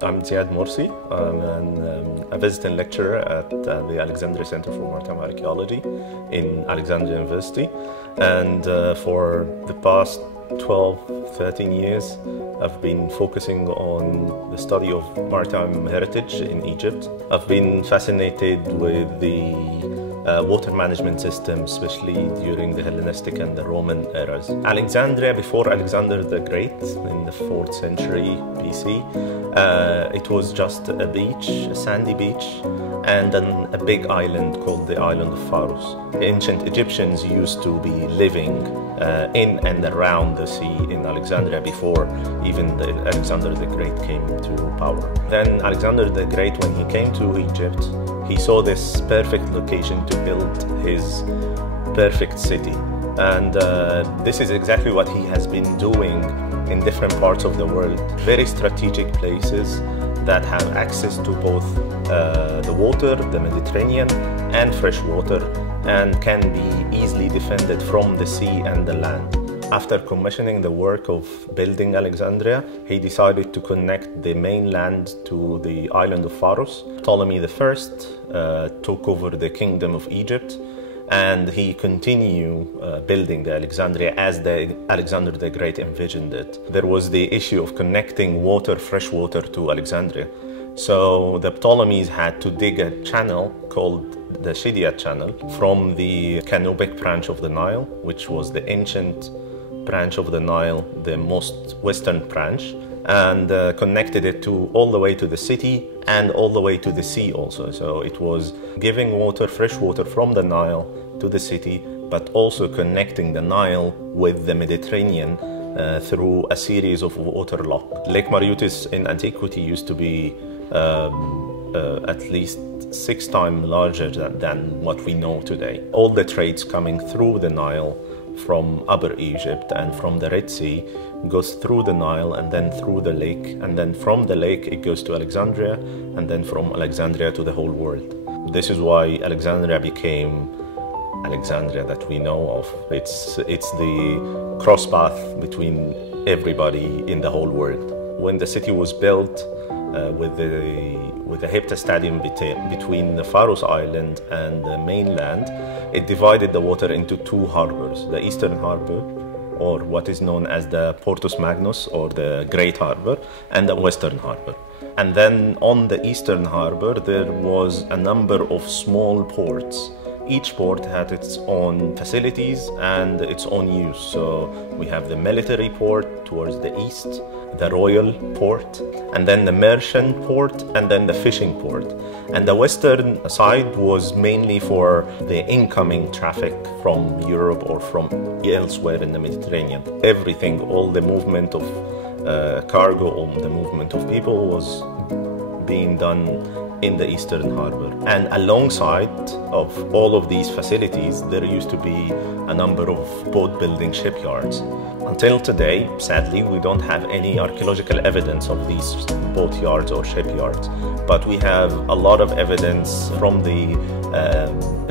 I'm Ziad Morsy. I'm a visiting lecturer at the Alexandria Center for Maritime Archaeology in Alexandria University. And for the past 12, 13 years, I've been focusing on the study of maritime heritage in Egypt. I've been fascinated with the water management system, especially during the Hellenistic and the Roman eras. Alexandria, before Alexander the Great, in the 4th century BC, it was just a beach, a sandy beach, and then a big island called the island of Pharos. Ancient Egyptians used to be living in and around the sea in Alexandria before even Alexander the Great came to power. Then Alexander the Great, when he came to Egypt, he saw this perfect location to build his perfect city. And this is exactly what he has been doing in different parts of the world. Very strategic places that have access to both the water, the Mediterranean, and fresh water, and can be easily defended from the sea and the land. After commissioning the work of building Alexandria, he decided to connect the mainland to the island of Pharos. Ptolemy I took over the kingdom of Egypt, and he continued building the Alexandria as Alexander the Great envisioned it. There was the issue of connecting water, fresh water, to Alexandria. So the Ptolemies had to dig a channel called the Ziad channel from the Canopic branch of the Nile, which was the ancient branch of the Nile, the most western branch, and connected it all the way to the city and all the way to the sea also. So it was giving water, fresh water from the Nile to the city, but also connecting the Nile with the Mediterranean through a series of water locks. Lake Maritime in antiquity used to be at least 6 times larger than what we know today. All the trades coming through the Nile from Upper Egypt and from the Red Sea goes through the Nile and then through the lake, and then from the lake it goes to Alexandria, and then from Alexandria to the whole world. This is why Alexandria became Alexandria that we know of. It's the cross path between everybody in the whole world. When the city was built, with the heptastadium between the Pharos Island and the mainland, it divided the water into 2 harbors, the Eastern Harbor, or what is known as the Portus Magnus, or the Great Harbor, and the Western Harbor. And then on the Eastern Harbor, there was a number of small ports. Each port had its own facilities and its own use. So we have the military port towards the east, the royal port, and then the merchant port, and then the fishing port. And the western side was mainly for the incoming traffic from Europe or from elsewhere in the Mediterranean. Everything, all the movement of cargo, all the movement of people was being done in the Eastern Harbor. And alongside of all of these facilities, there used to be a number of boat building shipyards. Until today, sadly, we don't have any archaeological evidence of these boat yards or shipyards, but we have a lot of evidence from the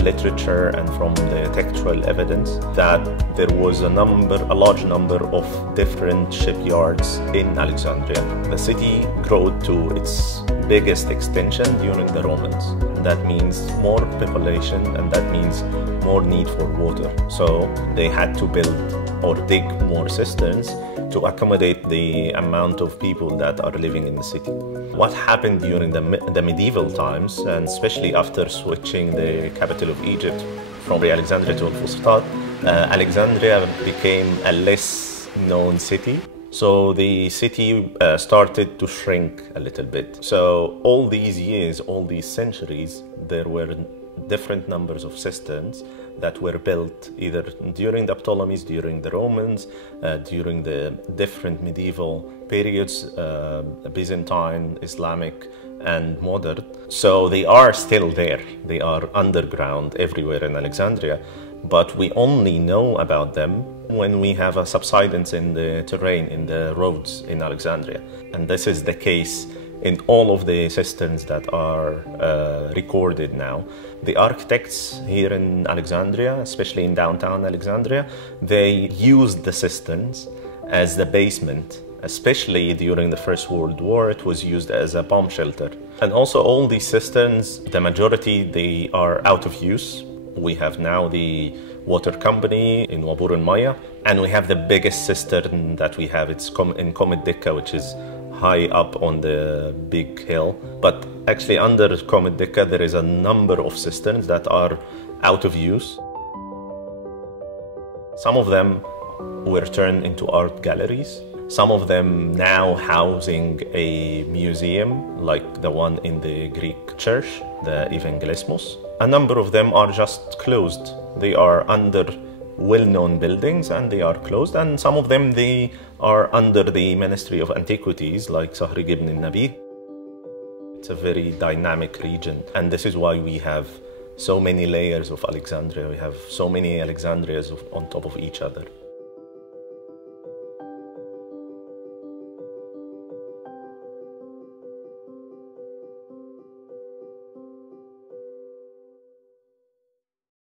literature and from the textual evidence that there was a large number of different shipyards in Alexandria. The city grew to its biggest extension during the Romans. That means more population, and that means more need for water. So they had to build or dig more cisterns to accommodate the amount of people that are living in the city. What happened during the medieval times, and especially after switching the capital of Egypt from Alexandria to Al-Fustat, Alexandria became a less known city. So the city started to shrink a little bit. So all these years, all these centuries, there were different numbers of cisterns that were built either during the Ptolemies, during the Romans, during the different medieval periods, Byzantine, Islamic, and modern. So they are still there. They are underground everywhere in Alexandria, but we only know about them when we have a subsidence in the terrain, in the roads in Alexandria. And this is the case in all of the cisterns that are recorded now. The architects here in Alexandria, especially in downtown Alexandria, they used the cisterns as the basement Especially during the First World War, it was used as a bomb shelter. And also all these cisterns, the majority, they are out of use. We have now the water company in Wabur al-Maya, and we have the biggest cistern that we have. It's in Comet Dikka, which is high up on the big hill. But actually under Comet Dikka, there is a number of cisterns that are out of use. Some of them were turned into art galleries. Some of them now housing a museum, like the one in the Greek church, the Evangelismos. A number of them are just closed. They are under well-known buildings and they are closed. And some of them, they are under the Ministry of Antiquities, like Sahri ibn al-Nabih. It's a very dynamic region. And this is why we have so many layers of Alexandria. We have so many Alexandrias on top of each other.